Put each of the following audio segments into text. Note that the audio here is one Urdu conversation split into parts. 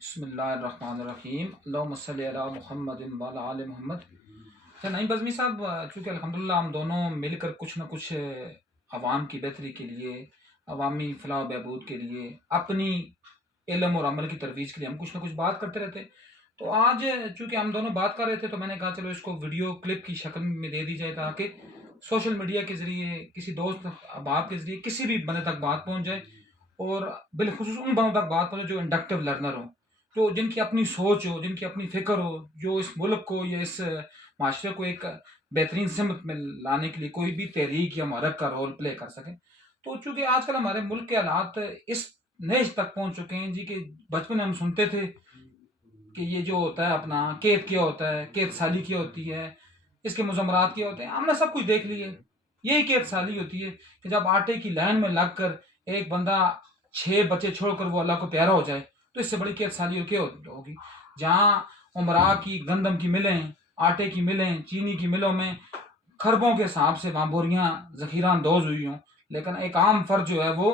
بسم اللہ الرحمن الرحیم اللہم صلی علی محمد وعلی آل محمد۔ نہیں بزمی صاحب، چونکہ الحمدللہ ہم دونوں مل کر کچھ نہ کچھ عوام کی بہتری کے لیے، عوامی فلاح و بہبود کے لیے، اپنی علم اور عمل کی ترویج کے لیے ہم کچھ نہ کچھ بات کرتے رہتے۔ تو آج چونکہ ہم دونوں بات کر رہے تھے تو میں نے کہا چلو اس کو ویڈیو کلپ کی شکل میں دے دی جائے تاکہ سوشل میڈیا کے ذریعے، کسی دوست احباب کے ذریعے کسی بھی بندے تک بات پہنچ جائے، اور بالخصوص ان بندوں تک بات پہنچے جو انڈکٹیو لرنر ہوں، تو جن کی اپنی سوچ ہو، جن کی اپنی فکر ہو، جو اس ملک کو یا اس معاشرے کو ایک بہترین سمت میں لانے کے لیے کوئی بھی تحریک یا محرک کا رول پلے کر سکیں۔ تو چونکہ آج کل ہمارے ملک کے حالات اس نیش تک پہنچ چکے ہیں جی، کہ بچپن میں ہم سنتے تھے کہ یہ جو ہوتا ہے اپنا قید کیا ہوتا ہے، قید سالی کیا ہوتی ہے، اس کے مضمرات کیا ہوتے ہیں، ہم نے سب کچھ دیکھ لیے۔ یہی قید سالی ہوتی ہے کہ جب آٹے کی لائن میں لگ کر ایک بندہ 6 بچے چھوڑ کر وہ اللہ کو پیارا ہو جائے، تو اس سے بڑی قید سالی کیا ہوگی؟ جہاں عمرا کی گندم کی ملیں، آٹے کی ملیں، چینی کی ملوں میں خربوں کے حساب سے وہاں بوریاں ذخیرہ اندوز ہوئی ہوں، لیکن ایک عام فرد جو ہے وہ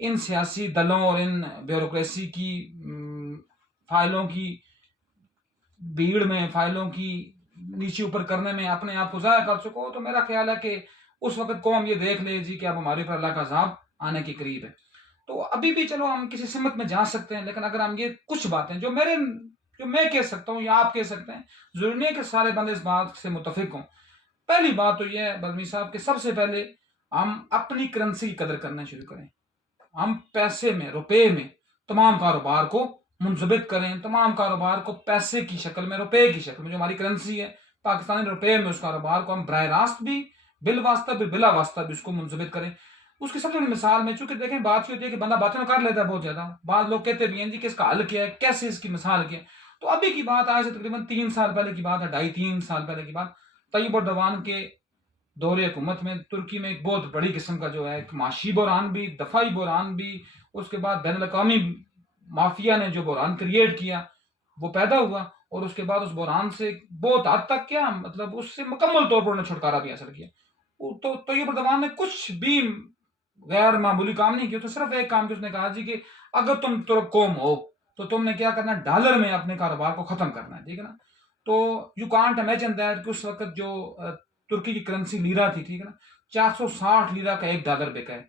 ان سیاسی دلوں اور ان بیوروکریسی کی فائلوں کی بھیڑ میں، فائلوں کی نیچے اوپر کرنے میں اپنے آپ کو ضائع کر چکا ہو۔ تو میرا خیال ہے کہ اس وقت قوم یہ دیکھ لے جی کہ اب ہمارے پر اللہ کا عذاب آنے کے قریب ہے۔ تو ابھی بھی چلو ہم کسی سمت میں جا سکتے ہیں، لیکن اگر ہم یہ کچھ باتیں جو میں کہہ سکتا ہوں یا آپ کہہ سکتے ہیں، ضروری نہیں کہ سارے بندے اس بات سے متفق ہوں۔ پہلی بات تو یہ ہے بزمی صاحب کہ سب سے پہلے ہم اپنی کرنسی کی قدر کرنا شروع کریں۔ ہم پیسے میں، روپے میں تمام کاروبار کو منضبط کریں، تمام کاروبار کو پیسے کی شکل میں، روپے کی شکل میں، جو ہماری کرنسی ہے پاکستانی روپے میں، اس کاروبار کو ہم براہ راست بھی، بالواسطہ بھی، بلا واسطہ بھی اس کو منضبط کریں۔ اس کی سب سے بڑی مثال میں، چونکہ دیکھیں بات یہ ہوتی ہے کہ بندہ باتوں میں کر لیتا ہے بہت زیادہ، بعض لوگ کہتے بھی ہیں جی کہ اس کا حل کیا ہے، کیسے اس کی مثال کیا ہے۔ تو ابھی کی بات، آج سے تقریباً 3 سال پہلے کی بات ہے، 2.5-3 سال پہلے کی بات، طیب اردوان کے دور حکومت میں ترکی میں ایک بہت بڑی قسم کا جو ہے ایک معاشی بحران بھی، دفاعی بحران بھی، اس کے بعد بین الاقوامی مافیا نے جو بحران کریٹ کیا وہ پیدا ہوا، اور اس کے بعد اس بحران سے بہت حد تک کیا مطلب اس سے مکمل طور پر انہیں چھٹکارا بھی حاصل کیا۔ تو طیب اردوان نے کچھ بھی غیر معمولی کام نہیں کیا، تو صرف ایک کام کیا، اس نے کہا جی کہ اگر تم ترک قوم ہو تو تم نے کیا کرنا ہے، ڈالر میں اپنے کاروبار کو ختم کرنا ہے، ٹھیک ہے نا۔ تو یو کانٹ امیجن دیٹ کہ اس وقت جو ترکی کی کرنسی لیرا تھی، ٹھیک ہے نا، 460 لیرا کا ایک ڈالر بکا ہے۔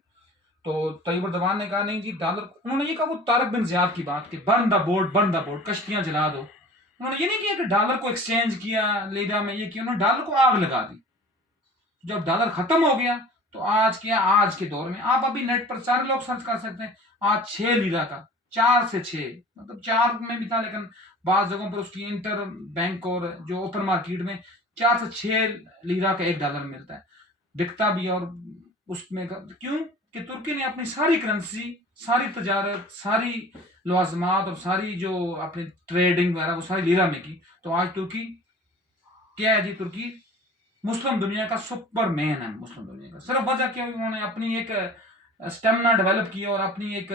تو طیب اردوان نے کہا نہیں جی ڈالر، انہوں نے یہ کہا وہ طارق بن زیاد کی بات کہ burn the board, burn the board, کشتیاں جلا دو۔ انہوں نے یہ نہیں کیا کہ ڈالر کو ایکسچینج کیا لیرا میں، یہ کیا انہوں نے ڈالر کو آگ لگا دی۔ جب ڈالر ختم ہو گیا تو آج کے دور میں آپ ابھی نیٹ پر سارے لوگ سرچ کر سکتے ہیں، آج 6 لیرا کا، 4 سے 6 مطلب 4 میں بھی تھا، لیکن بعض جگہوں پر اس کی انٹر بینک اور جو اوپن مارکیٹ میں 4 سے 6 لیرا کا ایک ڈالر ملتا ہے، بکتا بھی ہے۔ اور اس میں کیوں کہ ترکی نے اپنی ساری کرنسی، ساری تجارت، ساری لوازمات اور ساری جو اپنی ٹریڈنگ وغیرہ وہ ساری لیرا میں کی۔ تو آج ترکی کیا ہے جی، ترکی مسلم دنیا کا سپر مین ہے، مسلم دنیا کا، صرف وجہ کیا انہوں نے اپنی ایک اسٹیمنا ڈیولپ کیا اور اپنی ایک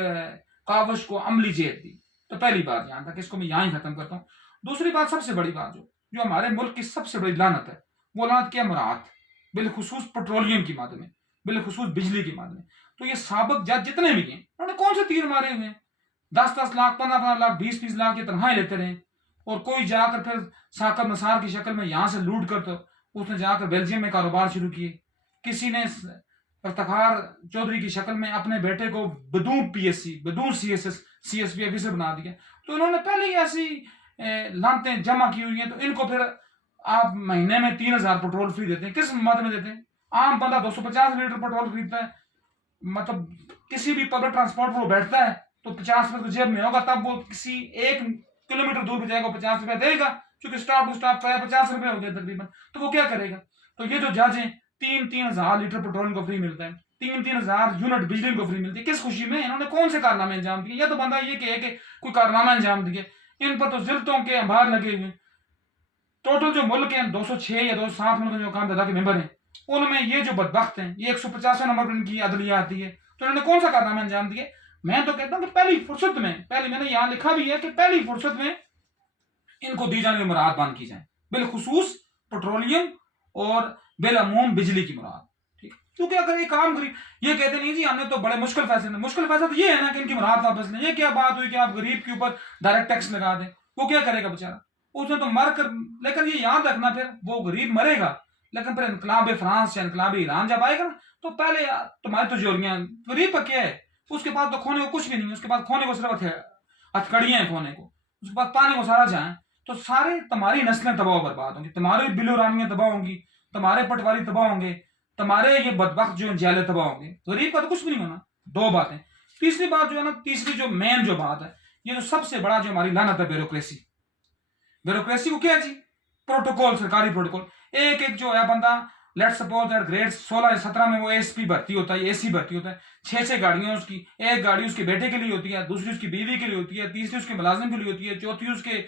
کاوش کو عملی جہت دی۔ تو پہلی بات یہاں تک، اس کو میں یہاں ہی ختم کرتا ہوں۔ دوسری بات، سب سے بڑی بات جو ہمارے ملک کی سب سے بڑی لعنت ہے، وہ لعنت کیا؟ مراعات، بالخصوص پٹرولیم کی مادے میں، بالخصوص بجلی کی مادے میں۔ تو یہ سابق جج جتنے بھی ہیں انہوں نے کون سے تیر مارے ہوئے ہیں؟ 10-10 لاکھ، 15-15 لاکھ، 20-20 لاکھ کی تنخواہیں لیتے رہے، اور کوئی جا کر پھر ثاقب نثار کی شکل میں یہاں سے لوٹ کر تو اس نے جا کر بیلجیم میں کاروبار شروع کیے۔ کسی نے افتخار چودھری کی شکل میں اپنے بیٹے کو بدون پی ایس سی، بدون سی ایس پی آفیسر بنا دیا۔ تو انہوں نے پہلے ہی ایسی لانتیں جمع کی ہوئی ہیں، تو ان کو پھر آپ مہینے میں 3,000 پٹرول فری دیتے ہیں، کس مد میں دیتے ہیں؟ عام بندہ 250 لیٹر پٹرول خریدتا ہے، مطلب کسی بھی پبلک ٹرانسپورٹ پر وہ بیٹھتا ہے تو 50 روپے جیب میں ہوگا، تب وہ کسی 1 کلومیٹر دور بھی جائے گا 50 روپے دے گا، کیونکہ اسٹاپ ٹو اسٹاپ کا 50 روپے ہو گیا تقریباً۔ تو وہ کیا کرے گا؟ تو یہ جو جج ہیں، 3,000 لیٹر پٹرول کو فری ملتا ہے، 3,000 یونٹ بجلی کو فری ملتی ہے، کس خوشی میں؟ انہوں نے کون سے کارنامے انجام دیے؟ یا تو بندہ یہ کہے کہ کوئی کارنامہ انجام دیے، ان پر تو ذلتوں کے انبار لگے ہوئے۔ ٹوٹل جو ملک ہیں 206 یا 207 ملک جو کام دادا کے ممبر ہیں، ان میں یہ جو بدبخت ہیں، یہ 150 نمبر پر ان کی عدلیہ آتی ہے، تو انہوں نے کون سا کارنامہ انجام دیے؟ میں تو کہتا ہوں کہ پہلی فرصت میں، میں نے یہاں لکھا بھی ہے کہ پہلی فرصت میں ان کو دی جانے والی مراعات بند کی جائیں، بالخصوص پٹرولیم اور بالعموم بجلی کی مراعات، ٹھیک۔ کیونکہ اگر ایک عام غریب یہ کہتے نہیں جی ہم نے تو بڑے مشکل فیصلے تو یہ ہے نا کہ ان کی مراد واپس لیں. یہ کیا بات ہوئی کہ آپ غریب کے اوپر ڈائریکٹ ٹیکس لگا دیں؟ وہ کیا کرے گا بیچارہ؟ اس نے تو مر کر. لیکن یہ یاد رکھنا پھر وہ غریب مرے گا لیکن پھر انقلاب فرانس یا انقلاب ایران جب آئے گا نا تو پہلے تمہاری تجوریاں غریب کا کیا ہے؟ اس کے پاس تو کھونے کو کچھ بھی نہیں ہے. اس کے پاس کھونے کو صرف ہتھکڑیاں ہیں کھونے کو. اس کے پاس پانی کو سارا جائیں تو سارے تمہاری نسلیں تباہ و برباد ہوں گی. تمہاری بلو رانیاں تباہ ہوں گی. تمہارے پٹواری تباہ ہوں گے. تمہارے یہ بدبخت جو جیلے تباہ ہوں گے. غریب کا تو کچھ بھی نہیں ہونا. دو باتیں. تیسری بات جو ہے نا تیسری جو مین جو بات ہے یہ جو سب سے بڑا جو ہماری لعنت ہے بیوروکریسی. بیوروکریسی کو کیا ہے جی؟ پروٹوکول, سرکاری پروٹوکول. ایک ایک جو ہے بندہ لیٹ سپوز دیٹ گریڈ 16 17 میں وہ ایس پی بھرتی ہوتا ہے, اے سی بھرتی ہوتا ہے. 6 گاڑیاں اس کی. ایک گاڑی اس کے بیٹے کے لیے ہوتی ہے, دوسری اس کی بیوی کے لیے ہوتی ہے, تیسری اس کے ملازم کے لیے ہوتی ہے, چوتھی اس کے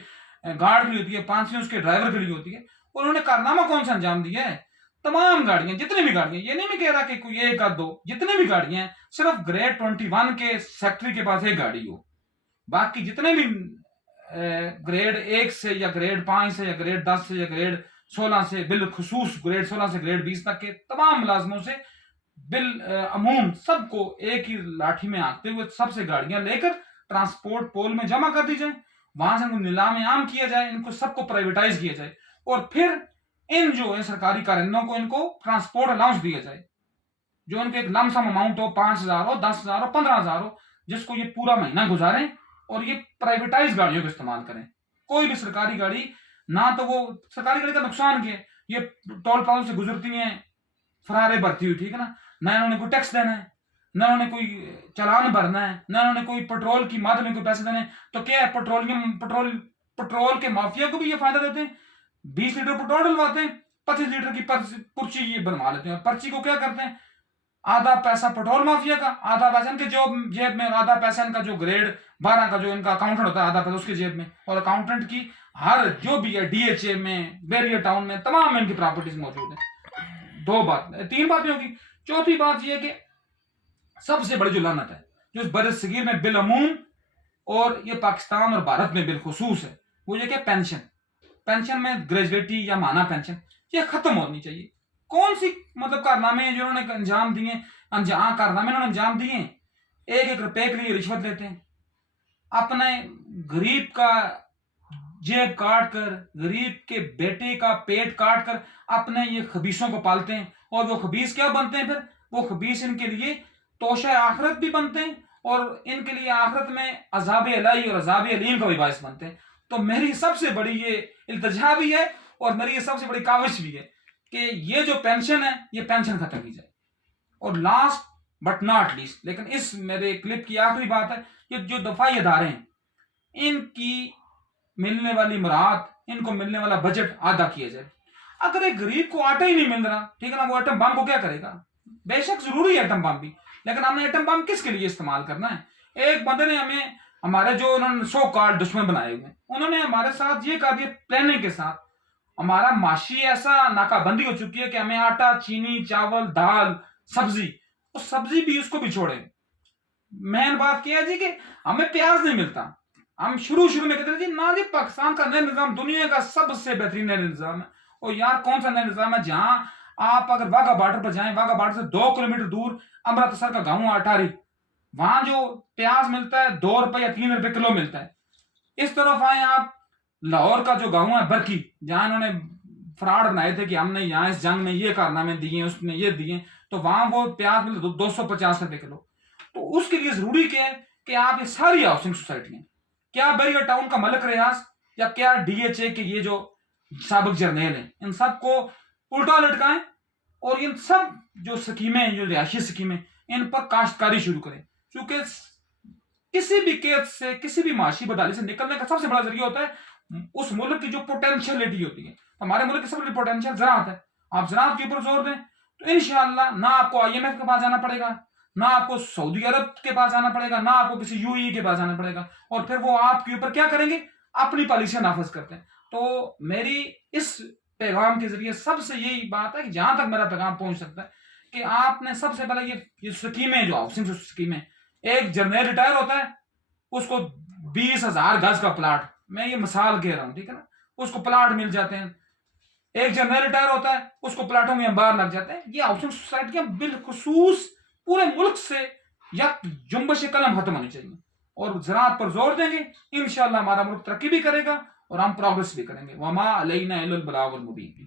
گارڈ کے لیے ہوتی ہے, پانچویں اس کے ڈرائیور کے لیے ہوتی ہے. اور انہوں نے کارنامہ کون سا انجام دیا ہے؟ تمام گاڑیاں, جتنی بھی گاڑیاں, یہ نہیں میں کہہ رہا کہ کوئی ایک آدھ دو, جتنے بھی گاڑیاں ہیں صرف گریڈ 21 کے سیکٹری کے پاس ایک گاڑی ہو. باقی جتنے بھی گریڈ 1 سے یا گریڈ 5 سے یا گریڈ 10 سے یا گریڈ 16 سے, بالخصوص گریڈ 16 سے گریڈ 20 تک کے تمام ملازموں سے بالعموم سب کو ایک ہی لاٹھی میں آتے ہوئے سب سے گاڑیاں لے کر ٹرانسپورٹ پول میں جمع کر دی جائیں. وہاں سے ان کو نیلام عام کیا جائے, ان کو سب کو پرائیویٹائز کیا جائے اور پھر ان جو سرکاری کارندوں کو ان کو ٹرانسپورٹ الاؤنس دیا جائے جو ان کے ایک لم سم اماؤنٹ ہو, 5,000 ہو, 10,000 ہو, 15,000 ہو, جس کو یہ پورا مہینہ گزاریں اور یہ پرائیویٹائز گاڑیوں کا استعمال کریں. کوئی بھی سرکاری گاڑی نہ تو وہ سرکاری گاڑی کا نقصان کیا ہے, یہ ٹول پلازوں سے گزرتی ہیں فرارے بھرتی ہوئی, ٹھیک ہے نا, نہ انہوں نے کوئی ٹیکس دینا ہے, نہ انہوں نے کوئی چلان بھرنا ہے, نہ انہوں نے کوئی پیٹرول کی مد میں کوئی پیسے دینے ہیں. تو کیا ہے پیٹرول کے مافیا کو بھی یہ فائدہ دیتے ہیں. 20 لیٹر پیٹرول ڈلواتے ہیں, 25 لیٹر کی پرچی یہ بنوا لیتے ہیں. اور پرچی کو کیا کرتے ہیں, آدھا پیسہ پیٹرول مافیا کا, آدھا پیسہ ان کے جیب میں, اور آدھا پیسہ ان کا جو گریڈ 12 کا جو ان کا اکاؤنٹنٹ ہوتا ہے آدھا پیسہ اس کے جیب میں. اور اکاؤنٹنٹ کی ہر جو بھی ہے ڈی ایچ اے میں, بیریئر ٹاؤن میں, تمام میں ان کی پراپرٹیز موجود ہیں. دو بات, 3 باتیں ہوگی. چوتھی بات یہ کہ سب سے بڑی جو لعنت ہے جو اس بر صغیر میں بالعموم اور یہ پاکستان اور بھارت میں بالخصوص ہے وہ یہ کہ پینشن میں گریجویٹی یا ماہانہ پینشن یہ ختم ہونی چاہیے. کون سی مطلب کارنامے ہیں جو انہوں نے انجام دیے, کارنامے انہوں نے انجام دیے ہیں. 1 روپے کے لیے رشوت لیتے ہیں, اپنے غریب کا جیب کاٹ کر, غریب کے بیٹے کا پیٹ کاٹ کر اپنے یہ خبیصوں کو پالتے ہیں. اور وہ خبیص کیا بنتے ہیں پھر؟ وہ خبیص ان کے لیے توشہ آخرت بھی بنتے ہیں اور ان کے لیے آخرت میں عذاب الہی اور عذاب علیم کا بھی باعث بنتے ہیں. تو میری سب سے بڑی یہ التجا بھی ہے اور میری یہ سب سے بڑی کاوش بھی ہے کہ یہ جو پینشن ہے یہ پینشن ختم کی جائے. اور لاسٹ بٹ ناٹ لیسٹ, لیکن اس میرے کلپ کی آخری بات ہے کہ جو دفاعی ادارے ہیں ان کی ملنے والی مراد, ان کو ملنے والا بجٹ آدھا کیا جائے. اگر ایک غریب کو آٹا ہی نہیں مل رہا, ٹھیک ہے نا, وہ ایٹم بم کو کیا کرے گا؟ بے شک ضروری ہے ایٹم بم بھی, لیکن ہم نے ایٹم بم کس کے لیے استعمال کرنا ہے؟ ایک بندے نے ہمیں, ہمارے جو انہوں نے سو کارڈ دشمن بنائے ہوئے, انہوں نے ہمارے ساتھ یہ کہا دیا پلاننگ کے ساتھ, ہمارا معاشی ایسا ناکہ بندی ہو چکی ہے کہ ہمیں آٹا, چینی, چاول, دال, سبزی, اور سبزی بھی اس کو بھی چھوڑے. مین بات کیا ہے جی کہ ہمیں پیاز نہیں ملتا. ہم شروع میں کہتے ہیں جی نا جی پاکستان کا نیا نظام دنیا کا سب سے بہترین نیا نظام ہے. اور یار کون سا نیا نظام ہے جہاں آپ اگر واگا بارڈر پر جائیں, واگا بارڈر سے 2 کلومیٹر دور امرتسر کا گاؤں اٹاری, وہاں جو پیاز ملتا ہے 2 روپے یا 3 روپے کلو ملتا ہے. اس طرف آئیں آپ لاہور کا جو گاؤں ہے برکی, جہاں انہوں نے فراڈ بنائے تھے کہ ہم نے یہاں اس جنگ میں یہ کارنامے دیے, اس نے یہ دیے, تو وہاں وہ پیاز ملتا 250 روپے کلو. تو اس کے لیے ضروری کیا ہے کہ آپ یہ ساری ہاؤسنگ سوسائٹیاں, کیا بیریئر ٹاؤن کا ملک ریاض یا کیا ڈی ایچ اے کے یہ جو سابق جرنیل ہیں, ان سب کو الٹا لٹکائیں اور ان سب جو سکیمیں, جو رہائشی سکیمیں, ان پر کاشتکاری شروع کریں. کیونکہ کسی بھی قید سے, کسی بھی معاشی بدحالی سے نکلنے کا سب سے بڑا ذریعہ ہوتا ہے اس ملک کی جو پوٹینشیلٹی ہوتی ہے. ہمارے ملک کی سب سے بڑی پوٹینشیل زراعت ہے. آپ زراعت کے اوپر زور دیں تو انشاءاللہ نہ آپ کو IMF کے پاس جانا پڑے گا, نہ آپ کو سعودی عرب کے پاس جانا پڑے گا, نہ آپ کو کسی UAE کے پاس جانا پڑے گا, اور پھر وہ آپ کے اوپر کیا کریں گے؟ اپنی پالیسیاں نافذ کرتے ہیں. تو میری اس پیغام کے ذریعے سب سے یہی بات ہے کہ جہاں تک میرا پیغام پہنچ سکتا ہے کہ آپ نے سب سے پہلے یہ سکیمیں, جو ہاؤسنگ سکیمیں, ایک جرنیل ریٹائر ہوتا ہے اس کو 20,000 گز کا پلاٹ, میں یہ مثال کہہ رہا ہوں, ٹھیک ہے نا, اس کو پلاٹ مل جاتے ہیں, ایک جنرل ریٹائر ہوتا ہے اس کو پلاٹوں میں انبار لگ جاتے ہیں. یہ ہاؤسنگ سوسائٹیاں بالخصوص پورے ملک سے یک جنبش قلم ختم ہونی چاہیے اور زراعت پر زور دیں گے انشاءاللہ ہمارا ملک ترقی بھی کرے گا اور ہم پروگرس بھی کریں گے. وما علینا الا البلاغ المبین.